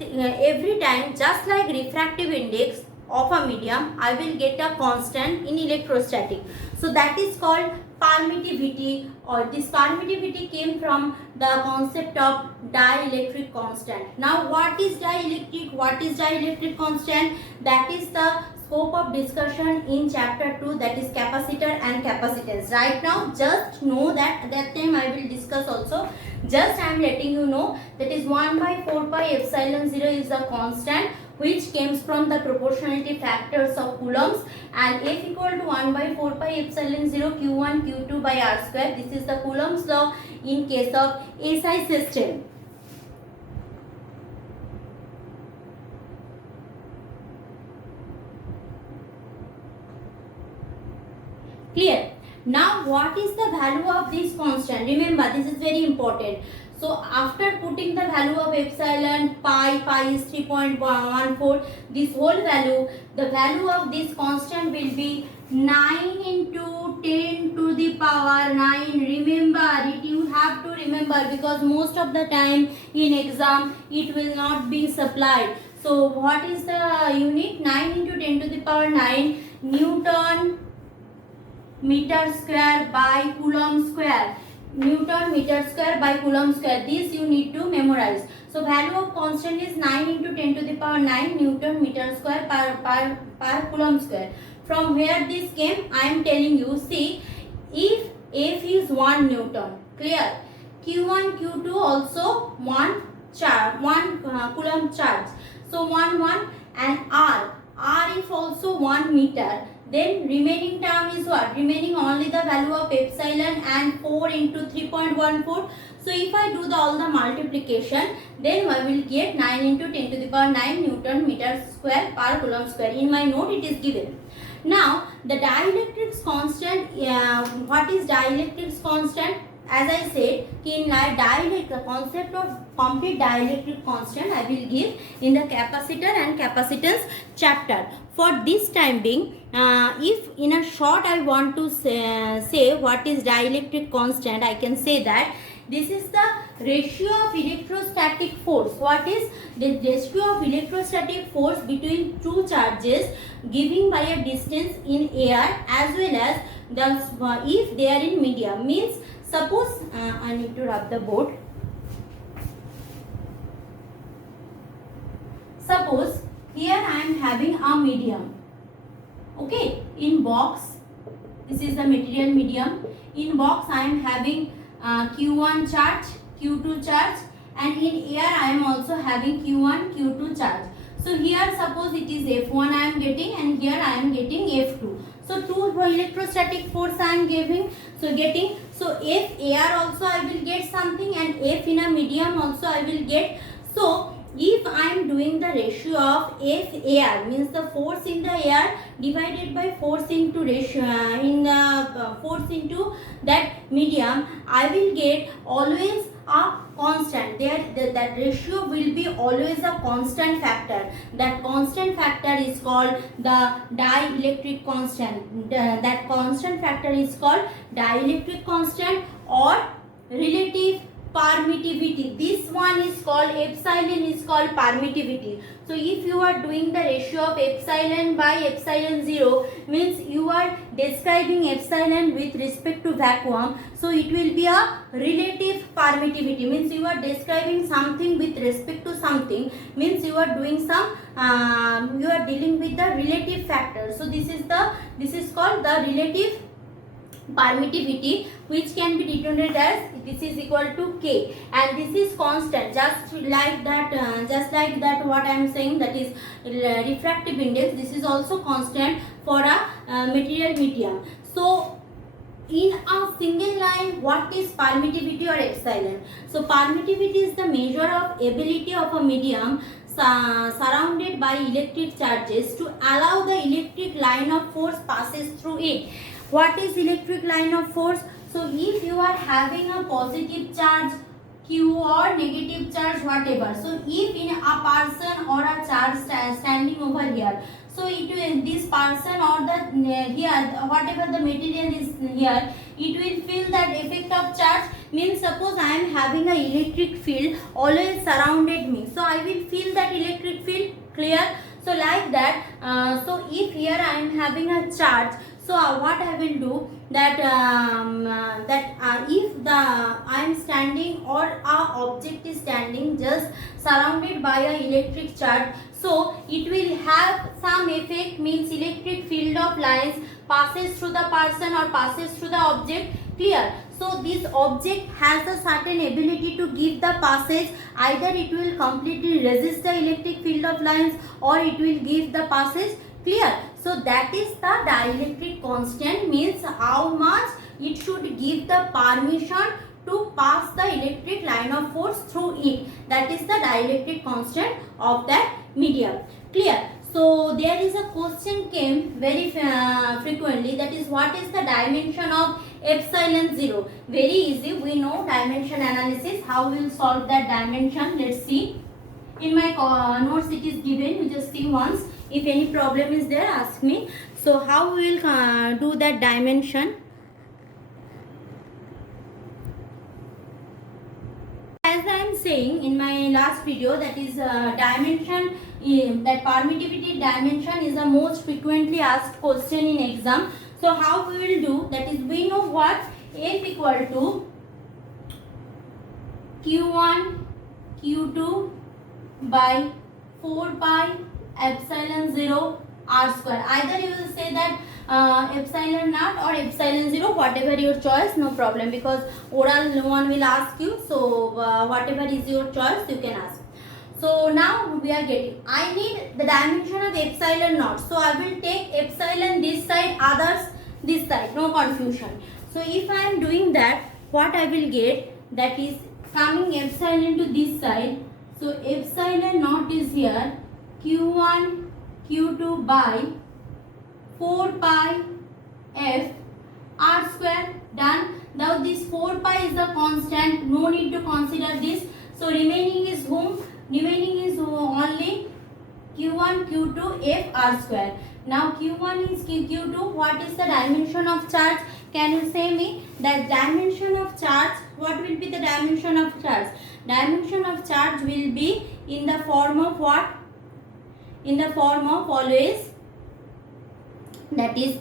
every time, just like refractive index of a medium, I will get a constant in electrostatic. So that is called permittivity, or this permittivity came from the concept of dielectric constant. Now what is dielectric? What is dielectric constant? That is the scope of discussion in chapter 2, that is capacitor and capacitance. Right now just know that at that time I will discuss also. Just I am letting you know that is 1 by 4 pi epsilon 0 is a constant which comes from the proportionality factors of coulombs, and F equal to 1 by 4 pi epsilon 0 q1 q2 by r square. This is the Coulomb's law in case of SI system. Clear? Now what is the value of this constant? Remember, this is very important. So after putting the value of epsilon, pi is 3.14, this whole value, the value of this constant will be 9 into 10 to the power 9. Remember it, you have to remember, because most of the time in exam it will not be supplied. So what is the unit? 9 into 10 to the power 9 Newton meter square by Coulomb square. Newton meter square by Coulomb square. This you need to memorize. So value of constant is 9 into 10 to the power 9 Newton meter square per Coulomb square. From where this came, I am telling you. See, if F is 1 Newton, clear? Q1, Q2 also 1 Coulomb charge. So 1 and R is also 1 meter. Then remaining term is what? Remaining only the value of epsilon and 4 into 3.14. So if I do all the multiplication, then I will get 9 into 10 to the power 9 Newton meter square per Coulomb square. In my note it is given. Now the dielectrics constant, what is dielectrics constant? As I said, in the concept of complete dielectric constant I will give in the capacitor and capacitance chapter. For this time being, if in a short I want to say what is dielectric constant, I can say that this is the ratio of electrostatic force. What is the ratio of electrostatic force between two charges giving by a distance in air, as well as the if they are in medium. Means suppose I need to rub the board. Suppose here I am having a medium. Okay, in box, this is the material medium. In box I am having Q1 charge, Q2 charge, and in air I am also having Q1, Q2 charge. So here suppose it is F1 I am getting, and here I am getting F2. So two electrostatic force I am giving. So getting, so F air also I will get something, and F in a medium also I will get. So if I am doing the ratio of F air, means the force in the air divided by force into ratio in the force into that medium, I will get always a constant. That ratio will be always a constant factor. That constant factor is called the dielectric constant. That constant factor is called dielectric constant or relative permittivity. This one is called epsilon, is called permittivity. So if you are doing the ratio of epsilon by epsilon 0, means you are describing epsilon with respect to vacuum. So it will be a relative permittivity, means you are describing something with respect to something, means you are doing some you are dealing with the relative factor. So this is called the relative permittivity, which can be denoted as this is equal to K, and this is constant, just like that what I am saying, that is refractive index. This is also constant for a material medium. So in a single line, what is permittivity or epsilon? So permittivity is the measure of ability of a medium surrounded by electric charges to allow the electric line of force passes through it. What is electric line of force? So if you are having a positive charge Q or negative charge, whatever. So if in a person or a charge standing over here, so it will, this person or the here whatever the material is here, it will feel that effect of charge. means suppose I am having a electric field always surrounded me, so I will feel that electric field. Clear? So like that, so if here I am having a charge, so what I will do that if the I am standing or a object is standing just surrounded by a electric charge, so it will have some effect, means electric field of lines passes through the person or passes through the object. Clear? So this object has a certain ability to give the passage, either it will completely resist the electric field of lines or it will give the passage. Clear? So that is the dielectric constant, means how much it should give the permission to pass the electric line of force through it. That is the dielectric constant of that medium. Clear? So there is a question came very frequently, that is what is the dimension of epsilon 0. Very easy, we know dimension analysis. How we will solve that dimension? Let's see. In my notes it is given, you just see once. If any problem is there, ask me. So how we will do that dimension? As I am saying in my last video, that is dimension, that permittivity dimension is the most frequently asked question in exam. So how we will do, that is we know what, F equal to Q1 Q2 by 4 pi epsilon 0 r square. Either you will say that epsilon naught or epsilon 0, whatever your choice, no problem, because oral no one will ask you. So whatever is your choice you can ask. So now we are getting, I need the dimension of epsilon naught. So I will take epsilon this side, others this side, no confusion. So if I am doing that, what I will get, that is coming epsilon to this side. So epsilon naught is here, Q1 Q2 by 4 pi f r square. Done. Now this 4 pi is a constant, no need to consider this. So remaining is whom? Remaining is only Q1 Q2 f r square. Now Q1 is Q2. What is the dimension of charge? Can you say me? The dimension of charge, what will be the dimension of charge? Dimension of charge will be in the form of what? In the form of always, that is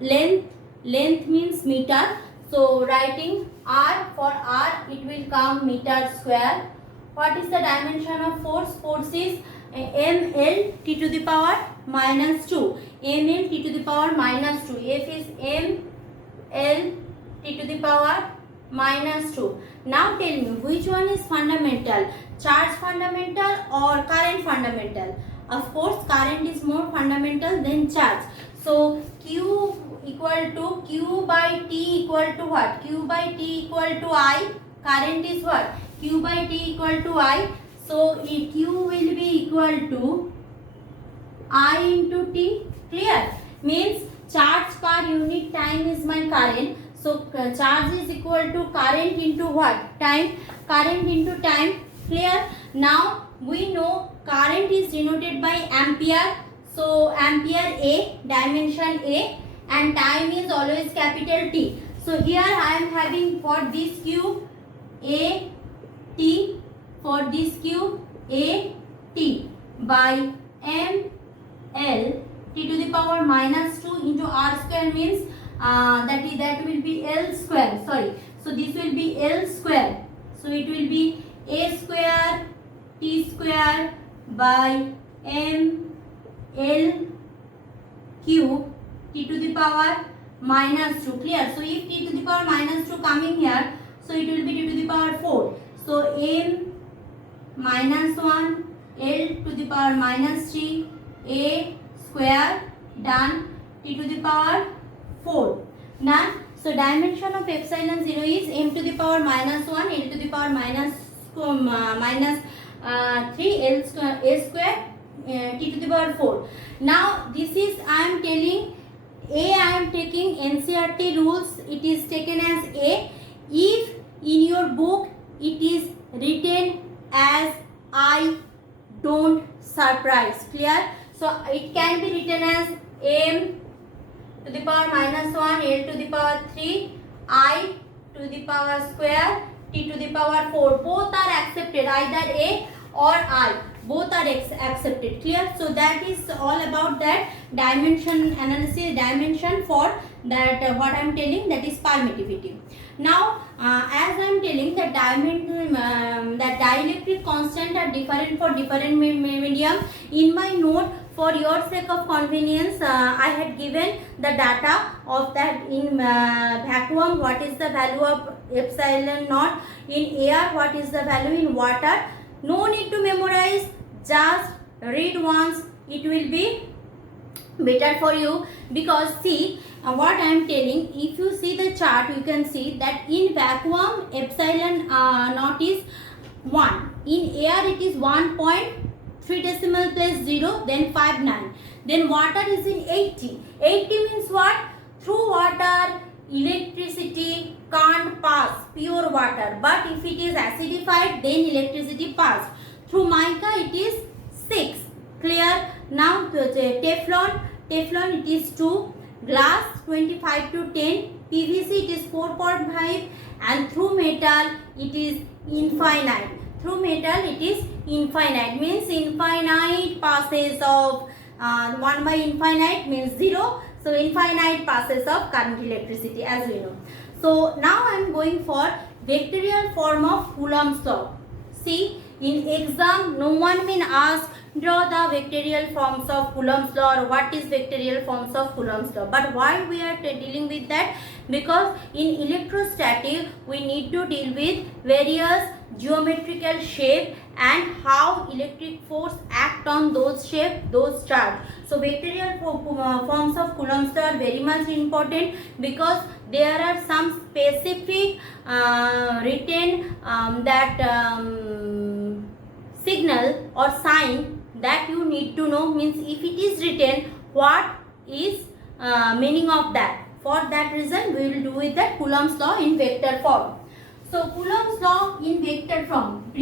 length means meter. So writing r, for r it will come meter square. What is the dimension of force? Force is ml t to the power minus 2. ml t to the power minus 2. F is ml t to the power minus 2. Now tell me, which one is fundamental? Charge fundamental or current fundamental? Of course, current is more fundamental than charge. So Q equal to Q by T equal to what? Q by T equal to I. Current is what? Q by T equal to I. So Q will be equal to I into T. Clear? Means charge per unit time is my current. So charge is equal to current into what? Time. Current into time. Clear? Now we know current is denoted by ampere. So ampere A, dimension A, and time is always capital T. So here I am having for this cube A T, for this cube A T by M L T to the power minus 2 into R square, means that will be L square. Sorry. So this will be L square. So it will be A square T square by M L cube T to the power minus 2. Clear? So if T to the power minus 2 coming here, so it will be T to the power 4. So M minus 1 L to the power minus 3 A square. Done. T to the power 4. Done. So dimension of epsilon 0 is m to the power minus 1 L to the power minus 3 L square A square T to the power 4. Now this is I am telling A, I am taking NCERT rules, it is taken as A. If in your book it is written as I don't surprise. Clear? So it can be written as m to the power minus 1 L to the power 3 I to the power square t to the power 4. Both are accepted, either a or I. Both are accepted. Clear? So that is all about that dimension analysis, dimension for that what I am telling, that is permittivity. Now as I am telling that that dielectric constant are different for different medium. In my note, for your sake of convenience, I had given the data of that. In vacuum, what is the value of epsilon naught, in air what is the value, in water. No need to memorize, just read once, it will be better for you. Because see what I am telling, if you see the chart, you can see that in vacuum epsilon naught is 1, in air it is 1.3 decimal place 0, then 59, then water is in 80. 80 means what? Through water electricity can't pass, pure water, but if it is acidified then electricity pass. Through mica it is 6. Clear? Now Teflon it is 2, glass 25 to 10, PVC it is 4.5, and through metal it is infinite. Through metal it is infinite, means infinite passes of 1 by infinite means 0. So infinite passes of current electricity, as we know. So now I am going for vectorial form of Coulomb's law. See, in exam no one will ask draw the vectorial forms of Coulomb's law or what is vectorial forms of Coulomb's law. But why we are dealing with that? Because in electrostatic we need to deal with various geometrical shape and how electric force act on those shape, those charge. So vectorial forms of Coulomb's law are very much important because there are some specific written signal or sign that you need to know. Means if it is written, what is meaning of that. For that reason we will do with that Coulomb's law in vector form. So Coulomb's law in vector form.